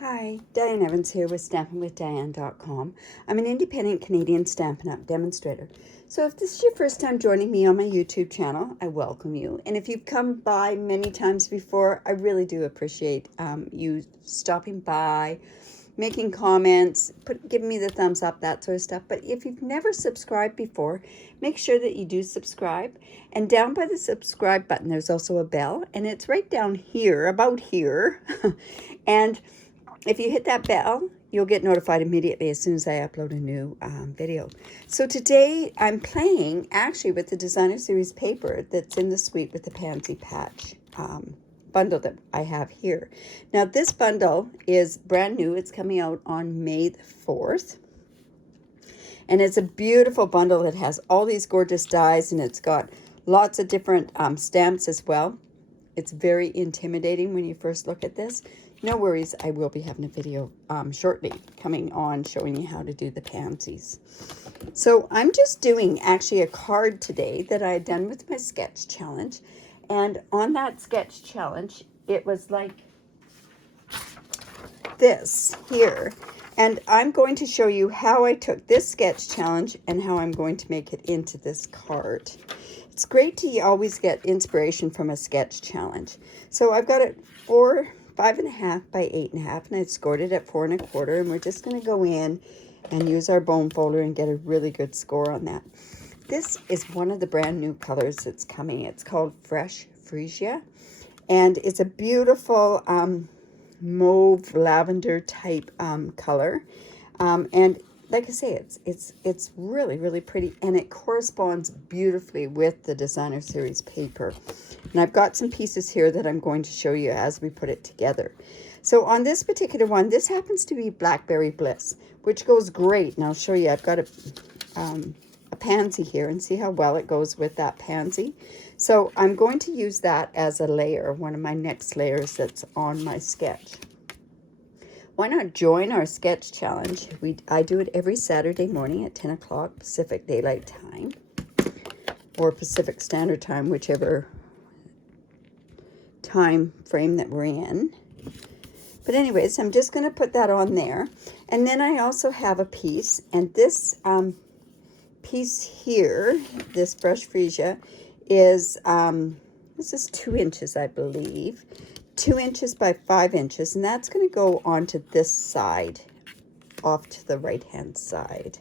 Hi, Diane Evans here with StampinWithDiane.com. I'm an independent Canadian Stampin' Up demonstrator. So if this is your first time joining me on my YouTube channel, I welcome you. And if you've come by many times before, I really do appreciate you stopping by, making comments, giving me the thumbs up, that sort of stuff. But if you've never subscribed before, make sure that you do subscribe. And down by the subscribe button, there's also a bell, and it's right down here, about here. And if you hit that bell, you'll get notified immediately as soon as I upload a new video. So today I'm playing actually with the Designer Series paper that's in the suite with the Pansy Patch bundle that I have here. Now this bundle is brand new. It's coming out on May the 4th. And it's a beautiful bundle. It has all these gorgeous dies and it's got lots of different stamps as well. It's very intimidating when you first look at this. No worries, I will be having a video shortly coming on showing you how to do the pansies. So I'm just doing actually a card today that I had done with my sketch challenge. And on that sketch challenge, it was like this here. And I'm going to show you how I took this sketch challenge and how I'm going to make it into this card. It's great to always get inspiration from a sketch challenge. So I've got it 5.5 by 8.5, and I scored it at 4 1/4, and we're just going to go in and use our bone folder and get a really good score on that. This is one of the brand new colors that's coming. It's called Fresh Freesia, and it's a beautiful mauve lavender type color, and like I say, it's really pretty, and it corresponds beautifully with the Designer Series paper. And I've got some pieces here that I'm going to show you as we put it together. So on this particular one, this happens to be Blackberry Bliss, which goes great. And I'll show you, I've got a pansy here, and see how well it goes with that pansy. So I'm going to use that as a layer, one of my next layers that's on my sketch. Why not join our sketch challenge? I do it every Saturday morning at 10 o'clock Pacific Daylight Time, or Pacific Standard Time, whichever time frame that we're in. But anyways, I'm just going to put that on there. And then I also have a piece, and this piece here, this Fresh Freesia, is this is 2 inches, I believe. 2 inches by 5 inches, and that's going to go onto this side, off to the right hand side.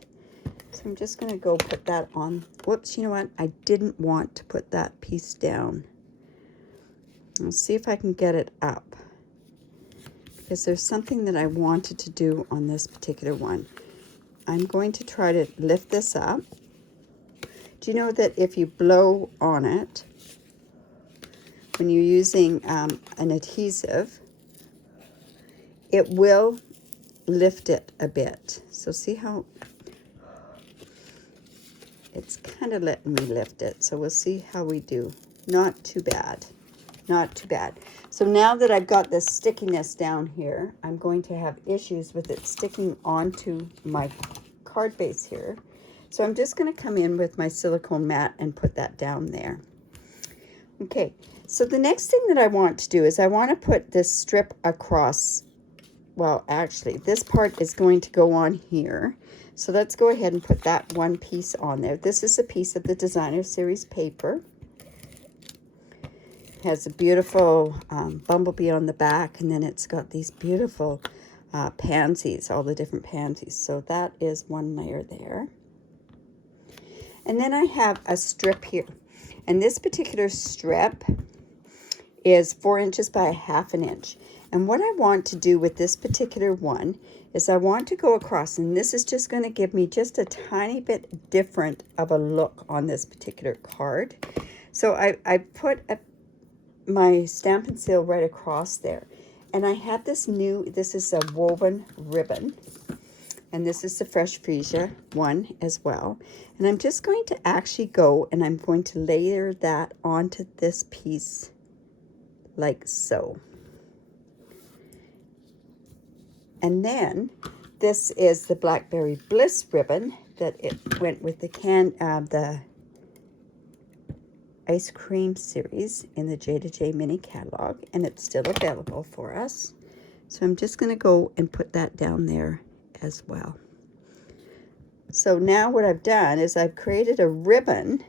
So I'm just going to go put that on. Whoops, you know what? I didn't want to put that piece down. I'll see if I can get it up, because there's something that I wanted to do on this particular one. I'm going to try to lift this up. Do you know that if you blow on it, when you're using an adhesive, it will lift it a bit. So see how it's kind of letting me lift it. So we'll see how we do. Not too bad. Not too bad. So now that I've got this stickiness down here, I'm going to have issues with it sticking onto my card base here. So I'm just going to come in with my silicone mat and put that down there. Okay, so the next thing that I want to do is I want to put this strip across. Well, actually, this part is going to go on here. So let's go ahead and put that one piece on there. This is a piece of the Designer Series paper. It has a beautiful bumblebee on the back, and then it's got these beautiful pansies, all the different pansies. So that is one layer there. And then I have a strip here. And this particular strip is 4 inches by 1/2 inch. And what I want to do with this particular one is I want to go across, and this is just going to give me just a tiny bit different of a look on this particular card. So I put my Stampin' Seal right across there. And I have this is a woven ribbon. And this is the Fresh Freesia one as well. And I'm just going to actually go and I'm going to layer that onto this piece like so. And then this is the Blackberry Bliss ribbon that it went with the ice cream series in the J2J mini catalog, and it's still available for us. So I'm just going to go and put that down there as well. So now what I've done is I've created a ribbon,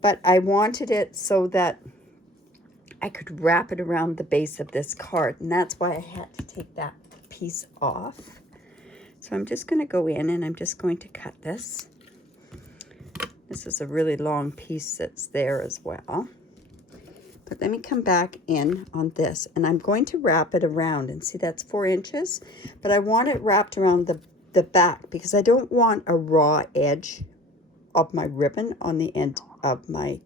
but I wanted it so that I could wrap it around the base of this card, and that's why I had to take that piece off. So I'm just going to go in and I'm just going to cut this. This is a really long piece that's there as well. But let me come back in on this, and I'm going to wrap it around, and see that's 4 inches, but I want it wrapped around the back because I don't want a raw edge of my ribbon on the end of my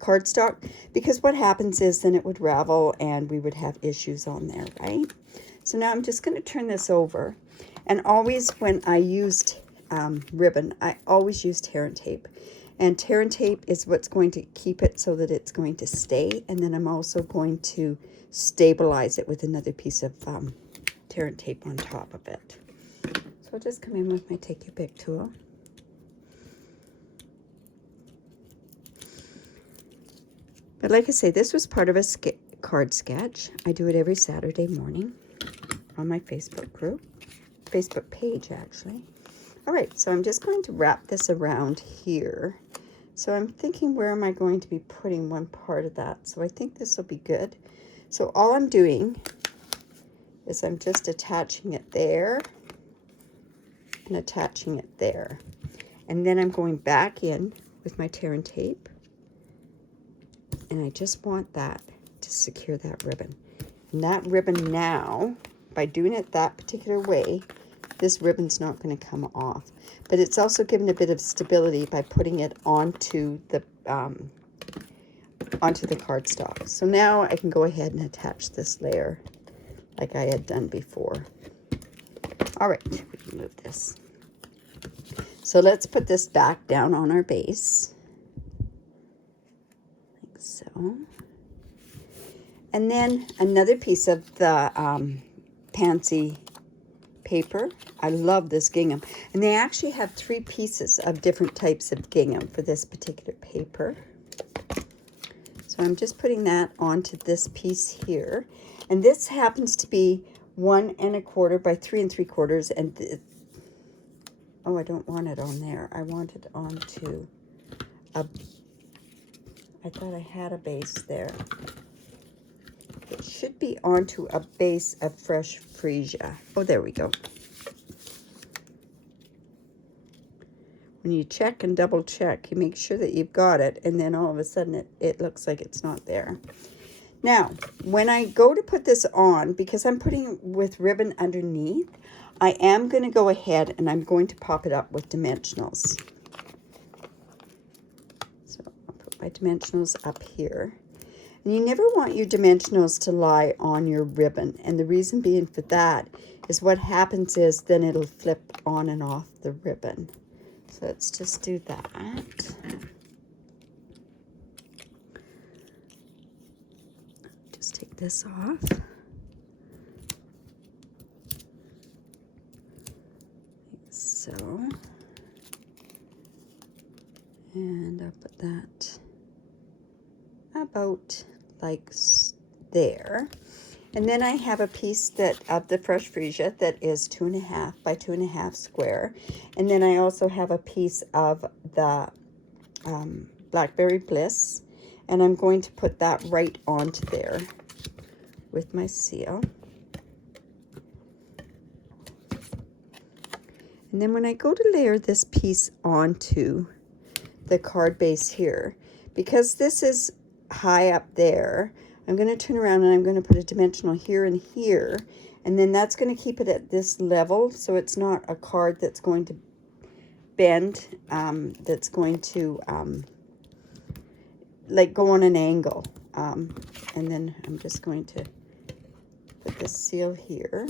cardstock, because what happens is then it would ravel and we would have issues on there, right? So now I'm just going to turn this over, and always when I used ribbon, I always used tear and tape. And tear and tape is what's going to keep it so that it's going to stay. And then I'm also going to stabilize it with another piece of tear and tape on top of it. So I'll just come in with my Take Your Pick tool. But like I say, this was part of a card sketch. I do it every Saturday morning on my Facebook group, Facebook page actually. All right, so I'm just going to wrap this around here. So I'm thinking, where am I going to be putting one part of that? So I think this will be good. So all I'm doing is I'm just attaching it there and attaching it there. And then I'm going back in with my tear and tape. And I just want that to secure that ribbon. And that ribbon now, by doing it that particular way, this ribbon's not going to come off. But it's also given a bit of stability by putting it onto the cardstock. So now I can go ahead and attach this layer like I had done before. All right, we can move this. So let's put this back down on our base. Like so. And then another piece of the Pansy paper. I love this gingham. And they actually have 3 pieces of different types of gingham for this particular paper. So I'm just putting that onto this piece here. And this happens to be 1 1/4 by 3 3/4. And oh, I don't want it on there. I want it onto a, I thought I had a base there. It should be onto a base of fresh freesia. Oh, there we go. When you check and double check, you make sure that you've got it, and then all of a sudden it looks like it's not there. Now, when I go to put this on, because I'm putting with ribbon underneath, I am going to go ahead and I'm going to pop it up with dimensionals. So I'll put my dimensionals up here. And you never want your dimensionals to lie on your ribbon. And the reason being for that is what happens is then it'll flip on and off the ribbon. So let's just do that. Just take this off. Like so. And I'll put that about like there. And then I have a piece that of the fresh freesia that is 2 1/2 by 2 1/2 square. And then I also have a piece of the Blackberry Bliss, and I'm going to put that right onto there with my seal. And then when I go to layer this piece onto the card base here, because this is high up there, I'm going to turn around and I'm going to put a dimensional here and here, and then that's going to keep it at this level, so it's not a card that's going to bend, that's going to like go on an angle. And then I'm just going to put the seal here.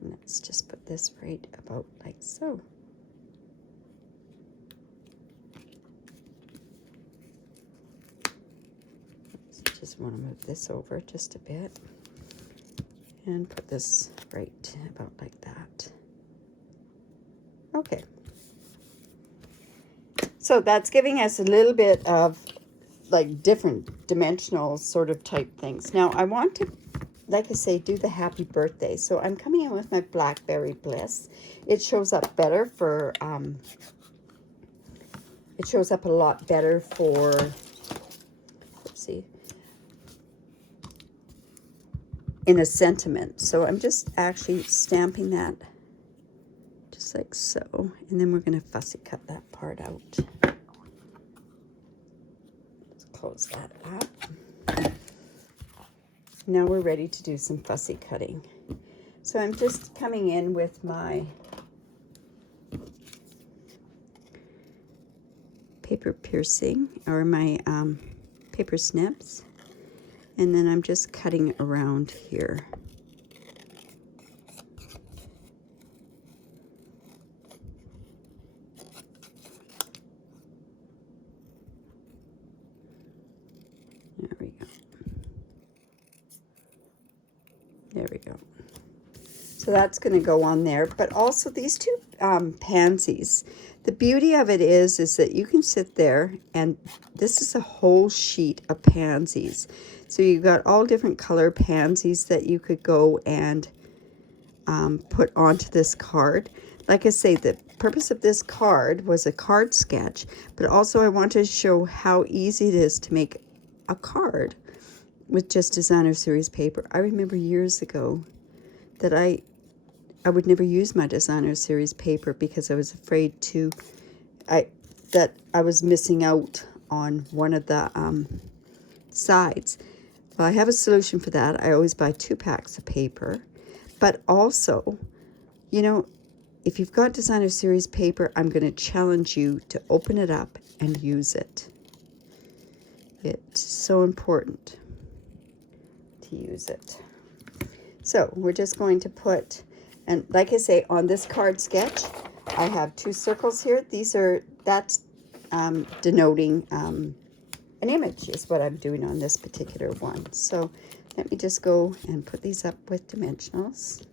And let's just put this right about like so. Just want to move this over just a bit and put this right about like that. Okay. So that's giving us a little bit of like different dimensional sort of type things. Now I want to, like I say, do the happy birthday. So I'm coming in with my Blackberry Bliss. It shows up better for, it shows up a lot better for, let's see, in a sentiment. So I'm just actually stamping that just like so. And then we're going to fussy cut that part out. Let's close that up. Now we're ready to do some fussy cutting. So I'm just coming in with my paper piercing, or my paper snips, and then I'm just cutting around here. There we go. There we go. So that's going to go on there. But also these two pansies, the beauty of it is that you can sit there, and this is a whole sheet of pansies. So you've got all different color pansies that you could go and put onto this card. Like I say, the purpose of this card was a card sketch, but also I wanted to show how easy it is to make a card with just designer series paper. I remember years ago that I would never use my designer series paper because I was afraid that I was missing out on one of the sides. Well, I have a solution for that. I always buy 2 packs of paper. But also, you know, if you've got designer series paper, I'm going to challenge you to open it up and use it. It's so important to use it. So we're just going to put, and like I say, on this card sketch, I have 2 circles here. That's denoting an image is what I'm doing on this particular one. So let me just go and put these up with dimensionals.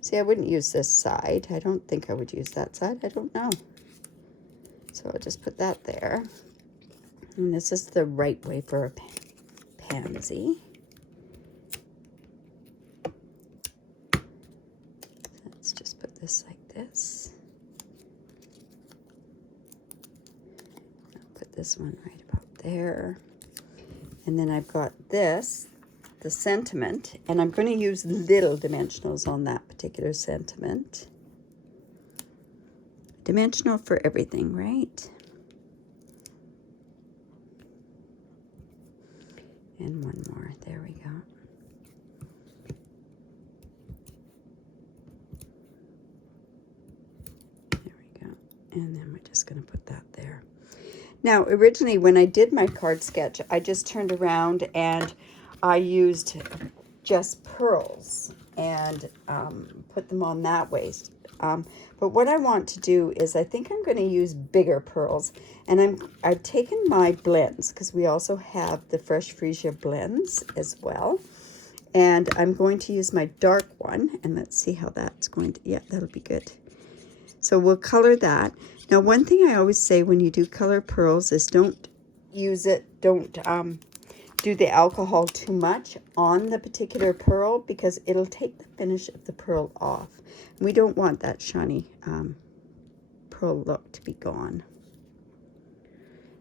See, I wouldn't use this side. I don't think I would use that side. I don't know. So I'll just put that there. And this is the right way for a pansy. Let's just put this like this. I'll put this one right about there. And then I've got this, the sentiment, and I'm going to use little dimensionals on that particular sentiment. Dimensional for everything, right? And one more. There we go. There we go. And then we're just going to put that there. Now, originally, when I did my card sketch, I just turned around and I used just pearls and put them on that way. But what I want to do is I think I'm going to use bigger pearls. And I've taken my blends, because we also have the Fresh Freesia blends as well. And I'm going to use my dark one. And let's see how that's going to, yeah, that'll be good. So we'll color that. Now, one thing I always say when you do color pearls is don't use it, don't do the alcohol too much on the particular pearl, because it'll take the finish of the pearl off. And we don't want that shiny pearl look to be gone.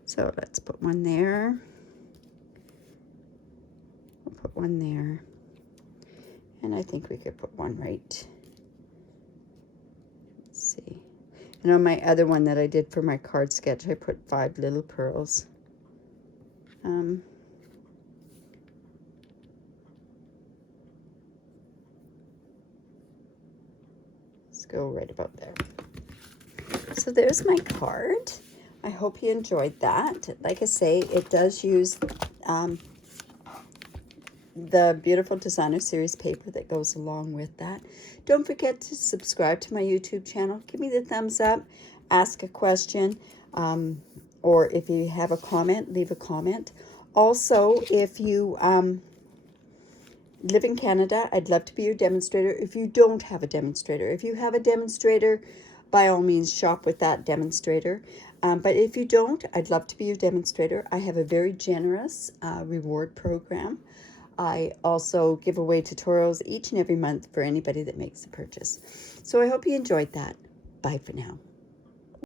So let's put one there. We'll put one there. And I think we could put one right. Let's see. And on my other one that I did for my card sketch, I put 5 little pearls. Let's go right about there. So there's my card. I hope you enjoyed that. Like I say, it does use the beautiful designer series paper that goes along with that. Don't forget to subscribe to my YouTube channel. Give me the thumbs up, ask a question, or if you have a comment, leave a comment. Also, if you live in Canada, I'd love to be your demonstrator. If you don't have a demonstrator, if you have a demonstrator, by all means shop with that demonstrator. But if you don't, I'd love to be your demonstrator. I have a very generous reward program. I also give away tutorials each and every month for anybody that makes a purchase. So I hope you enjoyed that. Bye for now.